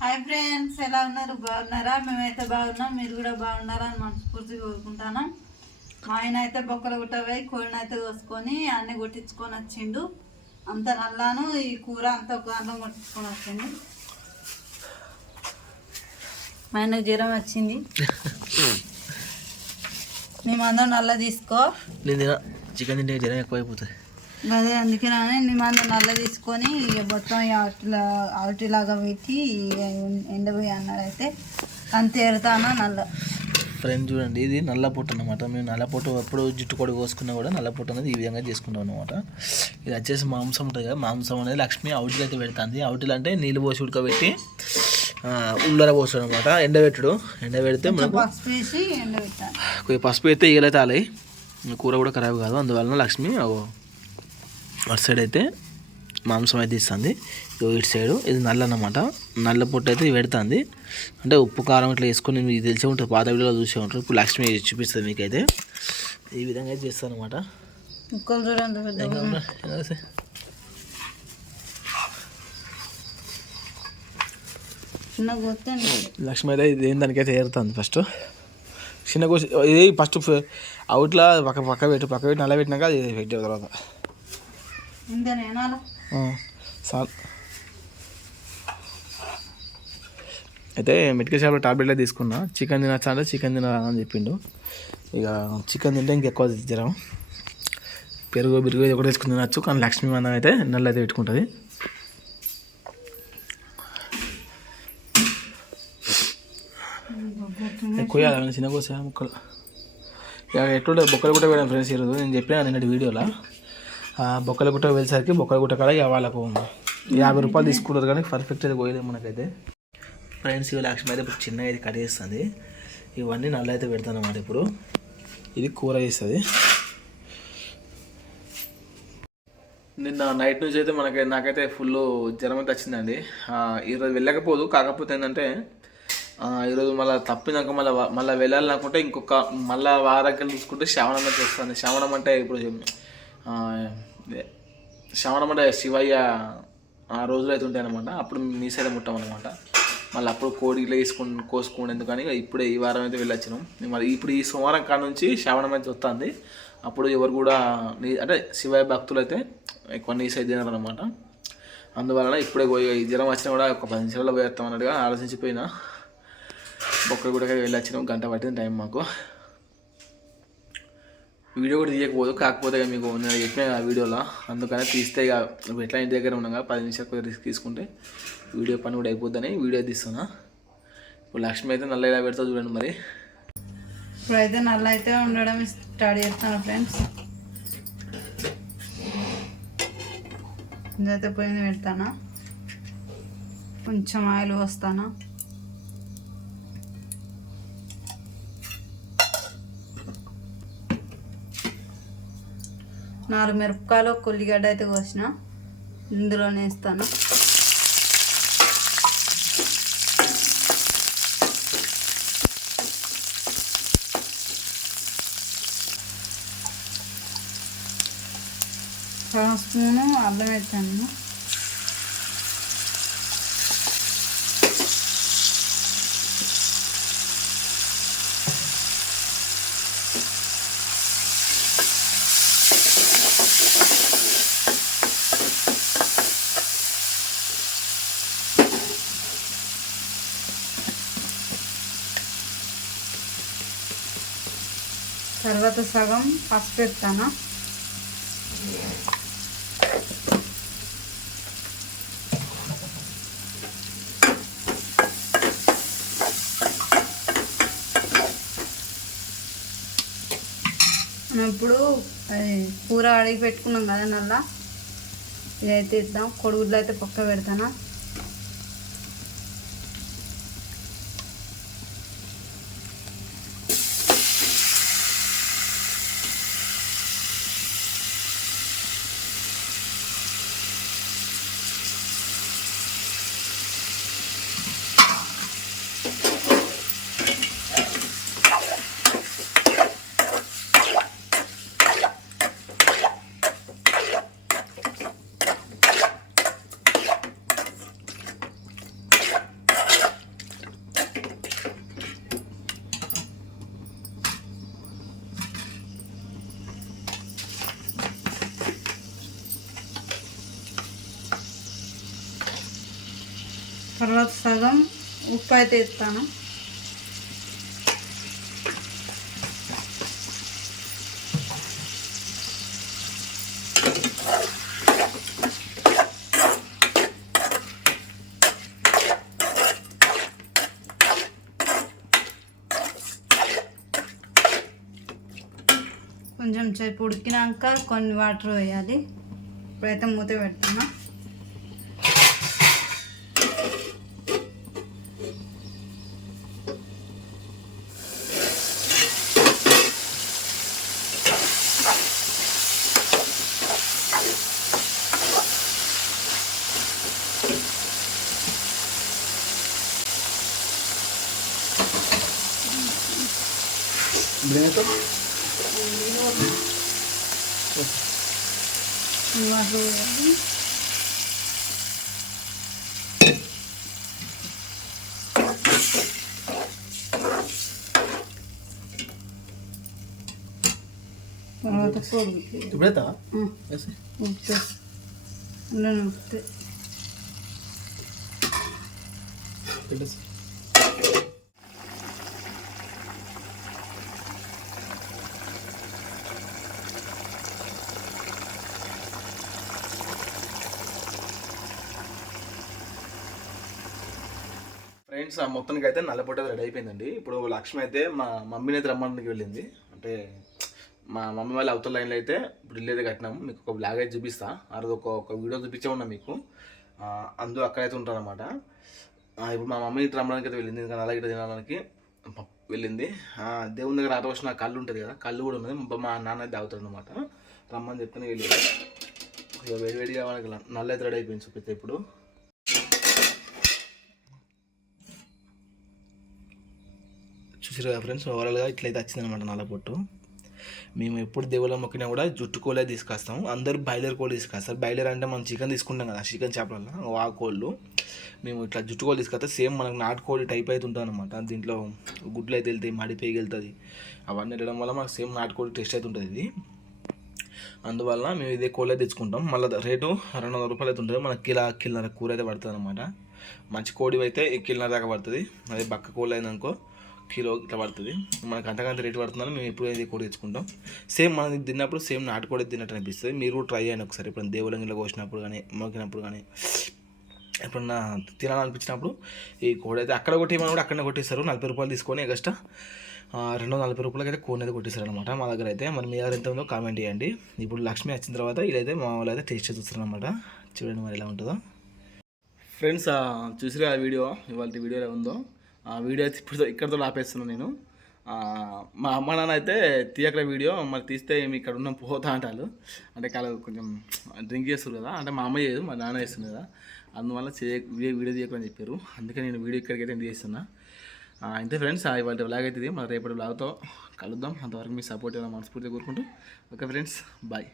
Hi friends ఎలా ఉన్నారు? బాగున్నారా? మేమైతే బాగున్నాం. మీరు కూడా బాగున్నారా అని మనస్ఫూర్తిగా కోరుకుంటాను. మా ఆయన అయితే బొక్కలు గుట్టపోయి కోడిని అయితే కోసుకొని అన్ని కొట్టించుకొని వచ్చిండు. అంత నల్లాను ఈ కూర అంత ఒక దాంట్లో కొట్టించుకొని వచ్చిండు. మా ఆయనకు జ్వరం వచ్చింది. మేమందరం నల్ల తీసుకో. చికెన్ తింటే జ్వరం ఎక్కువైపోతుంది. అదే అందుకే మేమందరం నల్ల తీసుకొని మొత్తం ఆటిలా ఆటిలాగా పెట్టి ఇక ఎండపోయి అన్నాడైతే అంతే ఎడతాను నల్ల. ఫ్రెండ్ చూడండి ఇది నల్ల పొట్టు అనమాట మేము నల్ల పొట్టు ఎప్పుడు జుట్టు కొడి కోసుకున్నా కూడా నల్ల పొట్టు అనేది ఈ విధంగా చేసుకుంటాం అనమాట ఇది వచ్చేసి మాంసం ఉంటుంది కదా మాంసం అనేది లక్ష్మి అవుటిలో అయితే పెడుతుంది. అవుటిలో అంటే నీళ్ళు పోసి ఉడకబెట్టి ఉల్లర పోస్తాడు అనమాట ఎండబెట్టుడు. ఎండబెడితే మనకు పసుపు వేసి ఎండబెట్టాను కొద్దిగా పసుపు అయితే ఈగలైతే ఆలయి కూర కూడా ఖరాబ్ కాదు. అందువలన లక్ష్మి అటు సైడ్ అయితే మాంసం అయితే ఇస్తుంది. ఇటు సైడు ఇది నల్ల అన్నమాట. నల్ల పొట్టు అయితే పెడుతుంది. అంటే ఉప్పు కారం ఇట్లా వేసుకొని మీకు తెలిసే ఉంటుంది. పాత వీడియోలో చూసే ఉంటారు. ఇప్పుడు లక్ష్మి చూపిస్తుంది మీకైతే. ఈ విధంగా అయితే చేస్తాను అనమాట ముక్కలు చూడండి పెద్ద చిన్న కొత్తండి లక్ష్మి అయితే ఇది ఏం దానికైతే ఏరుతుంది ఫస్ట్ చిన్న కోసి ఇది ఫస్ట్ అవుట్లా పక్క పక్క పెట్టు పక్క పెట్టి నల్ల పెట్టినాక అది పెట్టే తర్వాత. సార్ అయితే మెడికల్ షాప్లో టాబ్లెట్లే తీసుకున్నా. చికెన్ తినచ్చా అంటే చికెన్ తినాలని అని చెప్పిండు. ఇక చికెన్ తింటే ఇంకెక్కువ జ్వరం పెరుగు బిరుగు ఇది ఒకటి వేసుకుని తినచ్చు. కానీ లక్ష్మీ మందం అయితే నల్ల అయితే పెట్టుకుంటుంది ఎక్కువ చిన్న కోసా ముక్కలు. ఇక ఎట్లుంటే బొక్కలు కూడా వేయడం ఫ్రెండ్స్ ఈరోజు. నేను చెప్పిన నిన్నటి వీడియోలో. బొక్కలగుట్ట గుట్ట వెళ్ళేసరికి బొక్కలగుట్ట కాడ ఇక వాళ్ళకు యాభై రూపాయలు తీసుకుంటారు కానీ పర్ఫెక్ట్ అయితే పోయలేదు మనకైతే. ఫ్రెండ్స్ ఇవి లక్ష్మి అయితే ఇప్పుడు చిన్నగా అయితే కట్ చేస్తుంది. ఇవన్నీ నల్ల అయితే పెడతాను అన్నమాట ఇప్పుడు. ఇది కూర చేస్తుంది. నిన్న నైట్ నుంచి అయితే మనకి నాకైతే ఫుల్ జ్వరం అయితే వచ్చిందండి. ఈరోజు వెళ్ళకపోదు. కాకపోతే ఏంటంటే ఈరోజు మళ్ళీ తప్పినాక మళ్ళీ మళ్ళీ వెళ్ళాలి అనుకుంటే ఇంకొక మళ్ళీ వారాకి చూసుకుంటే శ్రావణం అయితే వస్తుంది. శ్రావణం అంటే ఇప్పుడు ఆ, అంటే శివయ్య ఆ రోజులు అయితే ఉంటాయి అనమాట అప్పుడు మీ సైడ్ ముట్టాం అనమాట మళ్ళీ అప్పుడు కోడి ఇట్లా వేసుకుని కోసుకునేందుకు కానీ ఇప్పుడే ఈ వారం అయితే వెళ్ళొచ్చినాం. మరి ఇప్పుడు ఈ సోమవారం కాడ నుంచి శ్రవణం అయితే వస్తుంది. అప్పుడు ఎవరు కూడా నీ అంటే శివయ్య భక్తులు అయితే ఎక్కువ నీ సైడ్ తినారనమాట అందువలన ఇప్పుడే పోయి ఈ జ్వరం వచ్చినా కూడా ఒక పది నిమిషాల్లో పోయేస్తాం అన్నట్టుగా ఆలోచించిపోయినా. ఒక్కరు కూడా వెళ్ళొచ్చినాం గంట పట్టింది టైం మాకు. వీడియో కూడా తీయకపోదు కాకపోతే మీకు నేను చెప్పిన ఆ వీడియోలో. అందుకనే తీస్తే ఇక ఇప్పుడు ఎట్లా ఇంటి దగ్గర ఉన్నాగా పది నిమిషాలు రిస్క్ తీసుకుంటే వీడియో పని కూడా అయిపోద్దని వీడియో తీస్తున్నా. ఇప్పుడు లక్ష్మి అయితే నల్ల ఇలా పెడతా చూడండి మరి. ఇప్పుడైతే నల్ల అయితే ఉండడం స్టార్ట్ చేస్తాను ఫ్రెండ్స్. ఇదైతే పోయింది పెడతానా. కొంచెం ఆయిల్ వస్తానా నాలుగు మిరపకాయలు ఒక ఉల్లిగడ్డ అయితే కోసిన. ఇందులో వేస్తాను. సగం స్పూను అల్లం వేస్తాను. తర్వాత సగం పసుపు ఎత్తాను? ఇప్పుడు అది కూర అడిగి పెట్టుకున్నాం కదా నల్లా? ఇదైతే ఇద్దాం. కొడుగుడ్లు అయితే పక్క పెడతానా? తర్వాత సగం ఉప్పు అయితే ఇస్తాను కొంచెం సేపు ఉడికినాక కొన్ని వాటర్ వేయాలి. ఇప్పుడైతే మూత పెడుతున్నా కొన్ని వాటర్ వేయాలి తర్వాత పొడుగు ఇప్పుడైతే ఉప్పు అందులో ఉప్పు ఫ్రెండ్స్ ఆ మొత్తానికి అయితే నల్లపొట్ట రెడీ అయిపోయిందండి. ఇప్పుడు లక్ష్మి అయితే మా మమ్మీని అయితే రమ్మడానికి వెళ్ళింది. అంటే మా మమ్మీ వాళ్ళ అవతల లైన్లో అయితే ఇప్పుడు ఇల్లు అయితే కట్టినాము మీకు ఒక బ్లాగ్ అయితే చూపిస్తా. ఆ రోజు ఒక ఒక వీడియో చూపించే ఉన్నా మీకు. ఆ, అందరూ అక్కడైతే ఉంటారనమాట ఇప్పుడు మా మమ్మీ ఇటు రమ్మడానికి అయితే వెళ్ళింది. ఇంకా అలాగే తినడానికి వెళ్ళింది. దేవుని దగ్గర ఆరోజు కళ్ళు ఉంటుంది కదా కళ్ళు కూడా ఉన్నది. మా- నాన్న అయితే తాగుతాడు అనమాట రమ్మని చెప్తే వెళ్ళింది ఇక వేడి మనకి నల్ల అయితే రెడీ అయిపోయింది చూపిస్తే ఇప్పుడు. చూసారు కదా ఫ్రెండ్స్ ఓవరాల్గా ఇట్లయితే వచ్చిందనమాట నల్ల పొట్టు. మేము ఎప్పుడు దేవుళ్ళ మొక్కినా కూడా జుట్టు కోలే తీసుకొస్తాం. అందరూ బాయిలర్ కోళ్ళు తీసుకొస్తారు. బాయిలర్ అంటే మనం చికెన్ తీసుకుంటాం కదా చికెన్ చేపలలో ఆ కోళ్ళు. మేము ఇట్లా జుట్టుకోలు తీసుకొస్తే సేమ్ మనకు నాటుకోడి టైప్ అయితే ఉంటుంది అనమాట దీంట్లో గుడ్లు అయితే వెళ్తాయి మడిపేగి వెళ్తుంది. అవన్నీ వెళ్ళడం వల్ల మనకు సేమ్ నాటుకోడి టేస్ట్ అయితే ఉంటుంది ఇది. అందువల్ల మేము ఇదే కోళ్ళే తెచ్చుకుంటాం. మళ్ళీ రేటు రెండు వందల రూపాయలు అయితే ఉంటుంది. మనకి కిలో కిలోన్నర కూర అయితే పడుతుంది అనమాట మంచి కోడి అయితే ఈ కిలోన్నర దాకా పడుతుంది. అదే బక్క కోళ్ళు అయిందనుకో కిలో ఇట్లా పడుతుంది. మనకు అంతకంత రేటు పడుతుందని మేము ఎప్పుడు ఇది కోడి తెచ్చుకుంటాం. సేమ్ మనం తిన్నప్పుడు సేమ్ నాటుకోడి తిన్నట్టు అనిపిస్తుంది. మీరు ట్రై చేయండి ఒకసారి. ఇప్పుడు దేవులంగిలో కోసినప్పుడు కానీ మోకినప్పుడు కానీ. ఎప్పుడన్నా తినాలనిపించినప్పుడు ఈ కోడి అయితే అక్కడ కొట్టేయమని కూడా అక్కడనే కొట్టేస్తారు. నలభై రూపాయలు తీసుకొని ఎగస్ట్రా రెండు వందల నలభై రూపాయలకి అయితే కోడిని అయితే కొట్టేశారు అనమాట మా దగ్గర అయితే మరి మీ దగ్గర ఎంత ఉందో కామెంట్ చేయండి. ఇప్పుడు లక్ష్మి వచ్చిన తర్వాత వీళ్ళైతే మా వాళ్ళు అయితే టేస్ట్ చూస్తారు అనమాట చూడండి మరి ఎలా ఉంటుందో. ఫ్రెండ్స్ చూసిరా ఆ వీడియో? ఇవాళ వీడియో ఎలా ఉందో? ఆ వీడియో అయితే ఇప్పుడు ఇక్కడితో ఆపేస్తున్నాను నేను. మా అమ్మ నాన్న అయితే తీయకల వీడియో మరి తీస్తే ఏమి ఇక్కడ ఉన్నాం పోతా అంటారు. అంటే కాలు కొంచెం డ్రింక్ చేస్తారు కదా అంటే మా అమ్మ చేయదు మా నాన్న చేస్తుంది కదా. అందువల్ల చేయ వీడియో వీడియో తీయకని చెప్పారు అందుకే నేను వీడియో ఇక్కడికి అయితే చేస్తున్నా. ఆ, అంతే ఫ్రెండ్స్ ఇవాళ వ్లాగ్ అవుతుంది మరి రేపటి వ్లాగ్తో కలుద్దాం. అంతవరకు మీ సపోర్ట్ ఇలా మనస్ఫూర్తిగా కోరుకుంటూ. Okay friends bye